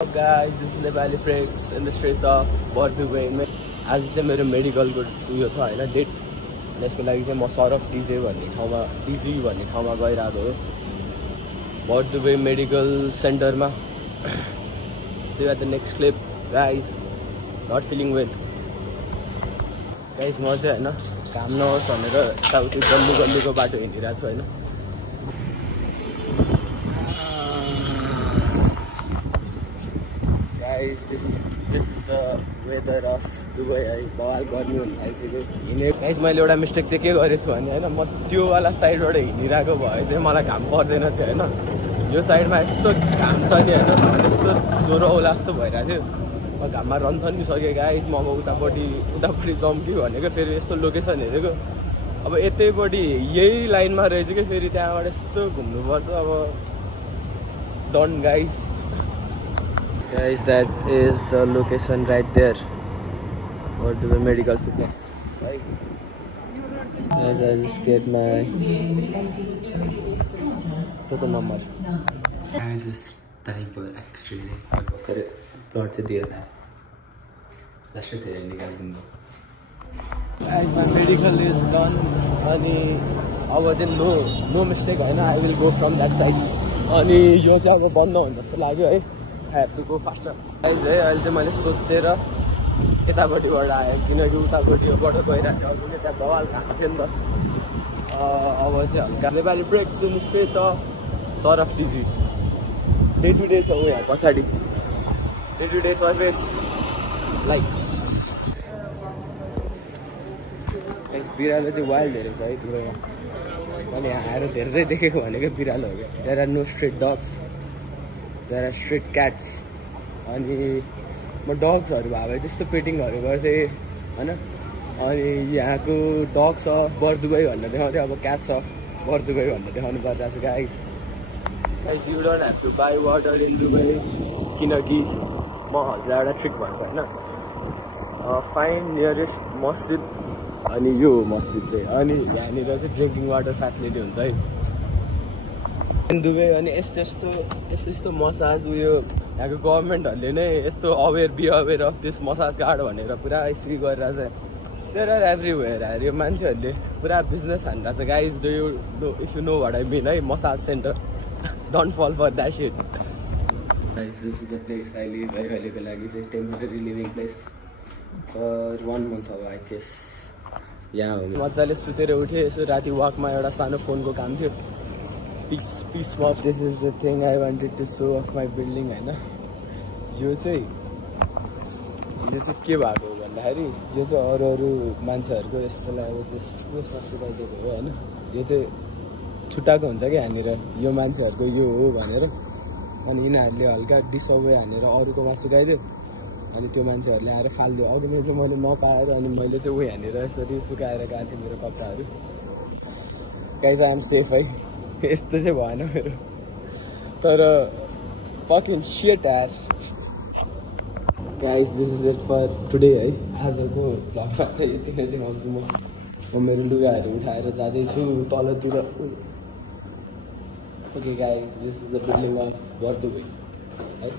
Hello guys, this is Nepali Freaks in the streets of Borduvai. आज चाहिँ मेरो मेडिकलको उयो छ हैन डेट। त्यसको लागि चाहिँ म सरफ टिजी भन्ने ठाउँमा गइरहेको हो। बर्दुबे मेडिकल सेन्टरमा। See you at the next clip guys. Not feeling well. Guys म चाहिँ हैन काम नहोस् भनेर यताउति गल्लीको बाटो हिँडिरहेको छु हैन। Guys, this is the weather of Dubai. बवाल गर्मी हुन थालिसक्यो। गाइस मैले एउटा मिस्टेक चाहिँ के गरेछु भने हैन म त्यो वाला साइडबाट हिँडिरहेको भए चाहिँ मलाई घाम पर्दैन थियो हैन। यो साइडमा यस्तो घाम छ नि हैन, त्यस्तो ज्वरो आउला जस्तो भइरहेको थियो। म घाममा रन्थनी सके गाइस। म अब उतापट्टि जम्क्यो भनेको फेरि यस्तो लोकेसन हेरेको। अब यतैपट्टि यही लाइनमा रहेछ कि फेरि त्यहाँबाट यस्तो घुम्नुपर्छ अब। Done guys. Guys, that is the location right there. Borduvai Medical Fitness. Guys, I just get my token number. Guys, this type of extremely plot se diya tha. That's it. Guys, my medical is done. Ani अब चाहिँ no mistake हैन. I will go from that side. अनि यो चाहिँ अब बन्द हुन्छ जस्तो लाग्यो है। I have to go faster. Guys, अहिले चाहिँ मैले सोचेर यतापट्टिबाट आएँ किनकि उतापट्टिबाट गइरहेको थियो त्यहाँ बवाल घाम थियो नि त। अब चाहिँ हल्का नेपाली ब्रेक्स इन स्ट्रेट छ सरफ टिजी। डे टु डे छ ऊ यहाँ पछाडि। Day to day service like. बिरालो चाहिँ वाइल्ड धेरै छ है दुबईमा। मैले यहाँ आएर धेरै देखेको भनेको बिरालो हो क्या। There are no street dogs, there are street cats. अनि म डग्सहरू भए भए त्यस्तो पेटिङहरू गर्थेँ होइन। अनि यहाँको डग्स अफ बर्दुबई भनेर देखाउँथेँ, अब क्याट्स अफ बर्दुबई भनेर देखाउनु परिरहेको छ guys. Guys you don't have to buy water in Dubai किनकि म हजुरलाई एउटा ट्रिक भन्छु होइन। फाइन्ड नियरेस्ट मस्जिद अनि यो मस्जिद चाहिँ अनि यहाँनिर चाहिँ ड्रिङ्किङ वाटर फेसिलिटी हुन्छ है दुबई। अनि यस्तो मसाज उयो यहाँको गभर्मेन्टहरूले नै यस्तो be aware of this massage guard भनेर पुरा स्त्री गरिरहेछ। देयर आर एभ्रिवेयर यार। यो मान्छेहरूले पुरा बिजनेस हानिरहेछ guys. Do you know if you know what I mean है massage centre. Don't fall for that shit. Guys this is the place I live है अहिलेको लागि चाहिँ temporary living place for 1 month अब आई गेस। यहाँ हो मजाले सुतेर उठेँ यसो राति वाकमा एउटा सानो फोनको काम थियो। Peace walk. This is the thing I wanted to show of my building हैन। यो चाहिँ के भएको हो भन्दाखेरि यो चाहिँ अरू मान्छेहरूको यस्तोलाई अब त्यसमा सुकाइदिएको हो हैन। यो चाहिँ छुट्टाएको हुन्छ कि यहाँनिर यो मान्छेहरूको यो हो भनेर। अनि यिनीहरूले हल्का डिसअवे हानेर अरूकोमा सुकाइदियो। अनि त्यो मान्छेहरूले आएर फालिदियो। अघि चाहिँ मैले नपाएर अनि मैले चाहिँ यहाँनिर यसरी सुकाएर गएको थिएँ मेरो कपडाहरू। गाइज आई एम सेफ है। यस्तो चाहिँ भएन मेरो तर फकिङ शिट यार। Guys this is it for today है। आजको भ्लगमा चाहिँ यति नै देखाउँछु म मेरो लुगाहरू उठाएर जाँदैछु तलतिर। Okay guys this is the building of Bur Dubai है।